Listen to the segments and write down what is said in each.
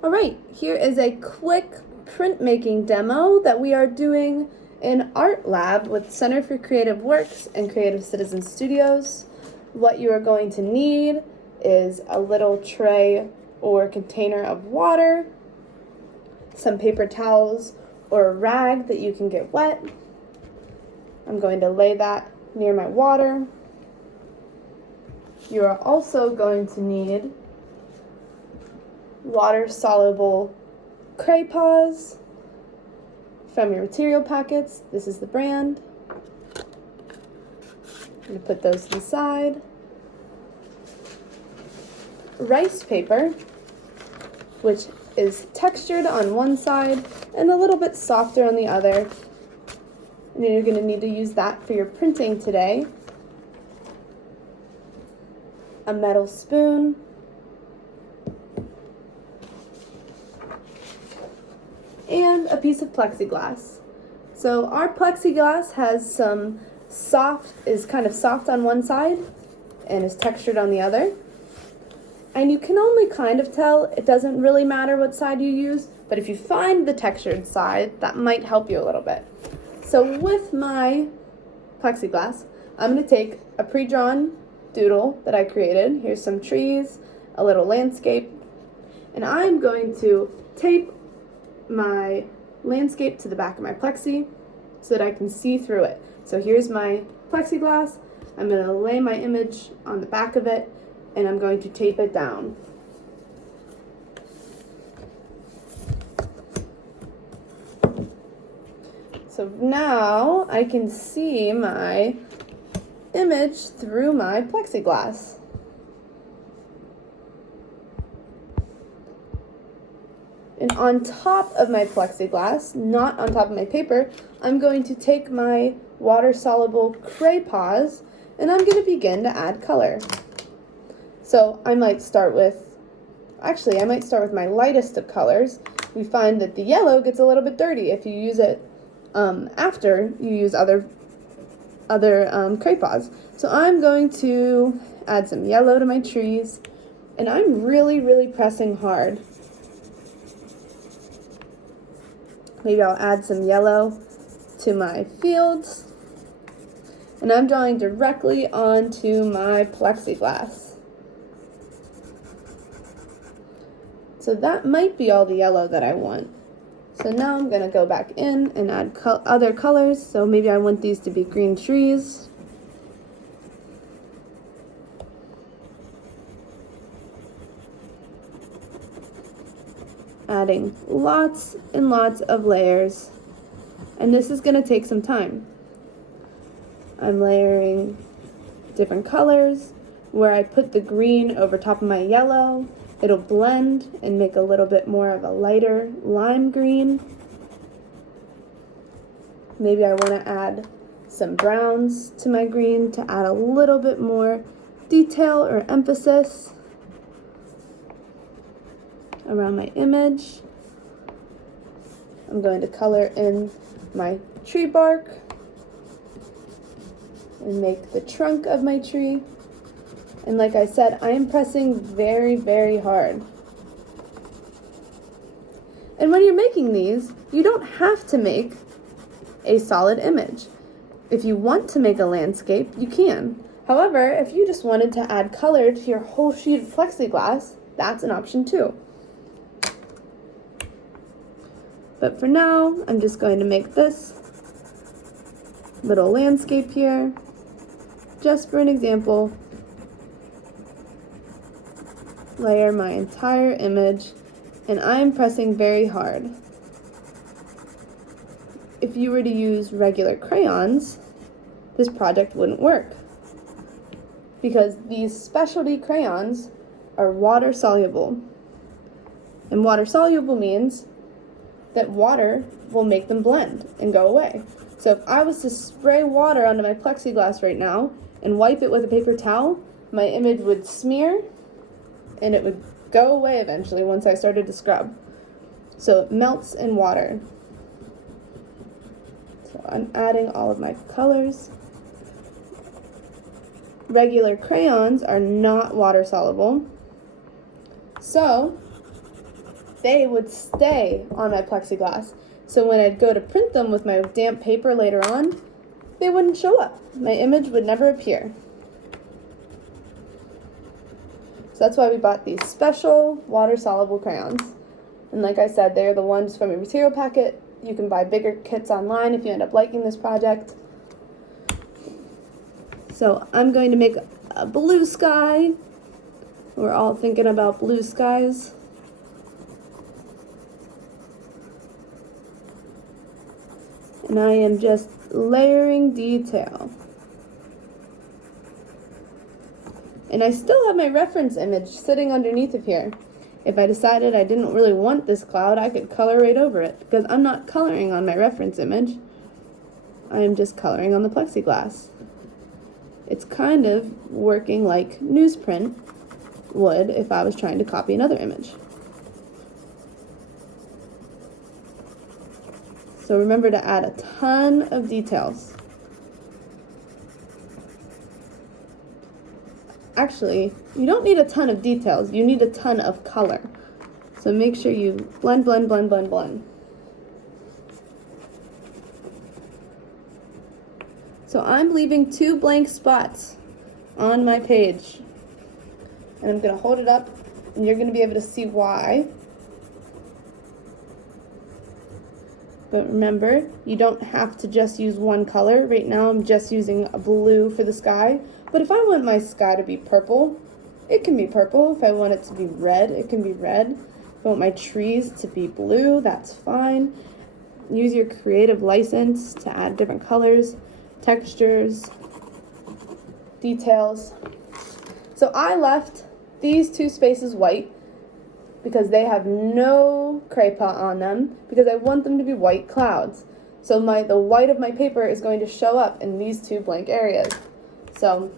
All right, here is a quick printmaking demo that we are doing in Art Lab with Center for Creative Works and Creative Citizen Studios. What you are going to need is a little tray or container of water, some paper towels or a rag that you can get wet. I'm going to lay that near my water. You are also going to need water-soluble cray paws from your material packets. This is the brand. I'm going to put those to the side. Rice paper, which is textured on one side and a little bit softer on the other. And you're going to need to use that for your printing today. A metal spoon. And a piece of plexiglass. So our plexiglass has some is kind of soft on one side and is textured on the other. And you can only kind of tell. It doesn't really matter what side you use, but if you find the textured side, that might help you a little bit. So with my plexiglass, I'm going to take a pre-drawn doodle that I created. Here's some trees, a little landscape, and I'm going to tape my landscape to the back of my Plexi so that I can see through it. So here's my plexiglass. I'm going to lay my image on the back of it and I'm going to tape it down. So now I can see my image through my plexiglass. And on top of my plexiglass, not on top of my paper, I'm going to take my water-soluble cray paws and I'm going to begin to add color. So I might start with my lightest of colors. We find that the yellow gets a little bit dirty if you use it after you use other cray paws. So I'm going to add some yellow to my trees, and I'm really pressing hard. Maybe I'll add some yellow to my fields, and I'm drawing directly onto my plexiglass. So that might be all the yellow that I want. So now I'm going to go back in and add other colors. So maybe I want these to be green trees. Adding lots and lots of layers, and this is going to take some time. I'm layering different colors. Where I put the green over top of my yellow, it'll blend and make a little bit more of a lighter lime green. Maybe I want to add some browns to my green to add a little bit more detail or emphasis around my image. I'm going to color in my tree bark and make the trunk of my tree. And like I said, I am pressing very hard. And when you're making these, you don't have to make a solid image. If you want to make a landscape, you can. However, if you just wanted to add color to your whole sheet of plexiglass, that's an option too. But for now, I'm just going to make this little landscape here, just for an example. Layer my entire image, and I'm pressing very hard. If you were to use regular crayons, this project wouldn't work, because these specialty crayons are water soluble. And water soluble means that water will make them blend and go away. So if I was to spray water onto my plexiglass right now and wipe it with a paper towel, my image would smear and it would go away eventually once I started to scrub. So it melts in water. So I'm adding all of my colors. Regular crayons are not water soluble. So they would stay on my plexiglass. So when I'd go to print them with my damp paper later on, they wouldn't show up. My image would never appear. So that's why we bought these special water-soluble crayons. And like I said, they're the ones from your material packet. You can buy bigger kits online if you end up liking this project. So I'm going to make a blue sky. We're all thinking about blue skies. And I am just layering detail. And I still have my reference image sitting underneath of here. If I decided I didn't really want this cloud, I could color right over it, because I'm not coloring on my reference image. I am just coloring on the plexiglass. It's kind of working like newsprint would if I was trying to copy another image. So remember to add a ton of details. Actually, you don't need a ton of details, you need a ton of color. So make sure you blend, blend, blend, blend, blend. So I'm leaving 2 blank spots on my page. And I'm going to hold it up, and you're going to be able to see why. But remember, you don't have to just use one color. Right now I'm just using a blue for the sky. But if I want my sky to be purple, it can be purple. If I want it to be red, it can be red. If I want my trees to be blue, that's fine. Use your creative license to add different colors, textures, details. So I left these 2 spaces white because they have no cray pot on them, because I want them to be white clouds. So the white of my paper is going to show up in these 2 blank areas. So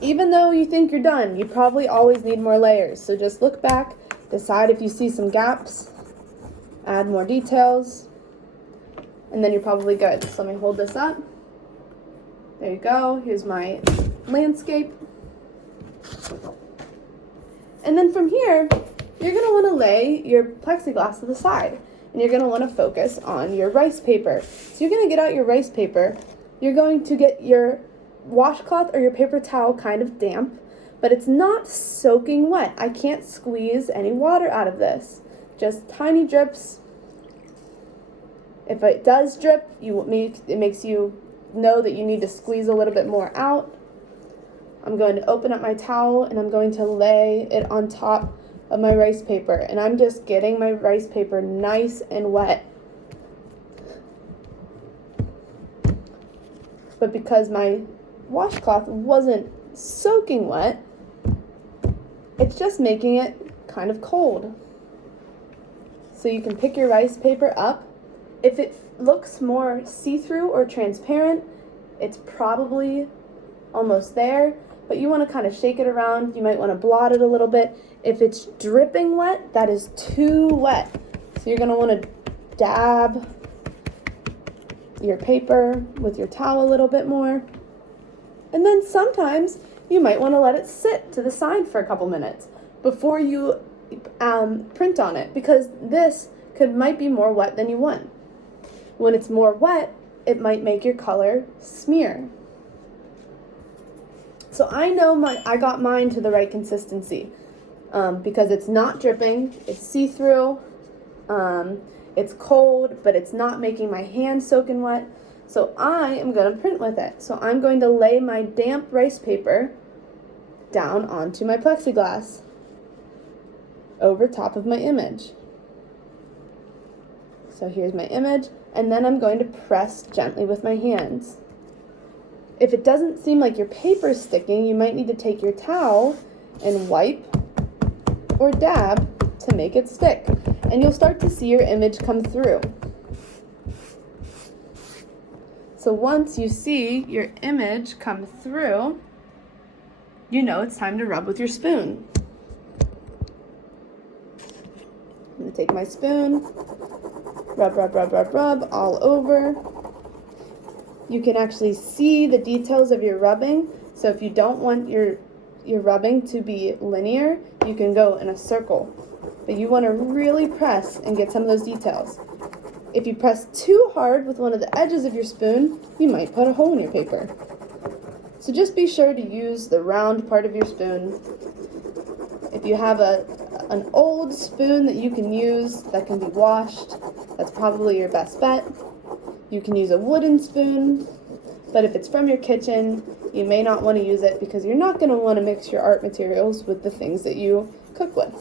even though you think you're done, you probably always need more layers. So just look back, decide if you see some gaps, add more details, and then you're probably good. So let me hold this up. There you go. Here's my landscape. And then from here, you're going to want to lay your plexiglass to the side, and you're going to want to focus on your rice paper. So you're going to get out your rice paper. You're going to get your washcloth or your paper towel kind of damp, but it's not soaking wet. I can't squeeze any water out of this. Just tiny drips. If it does drip, it makes you know that you need to squeeze a little bit more out. I'm going to open up my towel, and I'm going to lay it on top of my rice paper, and I'm just getting my rice paper nice and wet. But because my washcloth wasn't soaking wet, it's just making it kind of cold. So you can pick your rice paper up. If it looks more see-through or transparent, it's probably almost there, but you want to kind of shake it around. You might want to blot it a little bit. If it's dripping wet, that is too wet. So you're going to want to dab your paper with your towel a little bit more. And then sometimes you might want to let it sit to the side for a couple minutes before you print on it, because this might be more wet than you want. When it's more wet, it might make your color smear. So I know I got mine to the right consistency because it's not dripping, it's see-through, it's cold, but it's not making my hands soaking wet. So I am going to print with it. So I'm going to lay my damp rice paper down onto my plexiglass over top of my image. So here's my image, and then I'm going to press gently with my hands. If it doesn't seem like your paper's sticking, you might need to take your towel and wipe or dab to make it stick. And you'll start to see your image come through. So once you see your image come through, you know it's time to rub with your spoon. I'm going to take my spoon, rub, rub, rub, rub, rub all over. You can actually see the details of your rubbing. So if you don't want your rubbing to be linear, you can go in a circle. but you want to really press and get some of those details. If you press too hard with one of the edges of your spoon, you might put a hole in your paper. So just be sure to use the round part of your spoon. If you have an old spoon that you can use that can be washed, that's probably your best bet. You can use a wooden spoon, but if it's from your kitchen, you may not want to use it because you're not going to want to mix your art materials with the things that you cook with.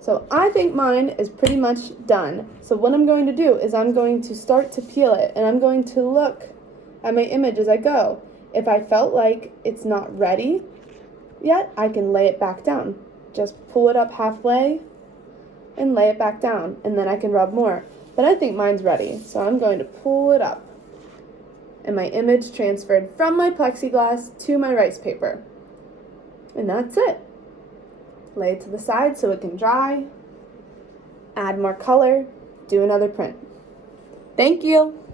So I think mine is pretty much done. So what I'm going to do is I'm going to start to peel it, and I'm going to look at my image as I go. If I felt like it's not ready yet, I can lay it back down. Just pull it up halfway and lay it back down, and then I can rub more. But I think mine's ready, so I'm going to pull it up. And my image transferred from my plexiglass to my rice paper. And that's it. Lay it to the side so it can dry. Add more color. Do another print. Thank you.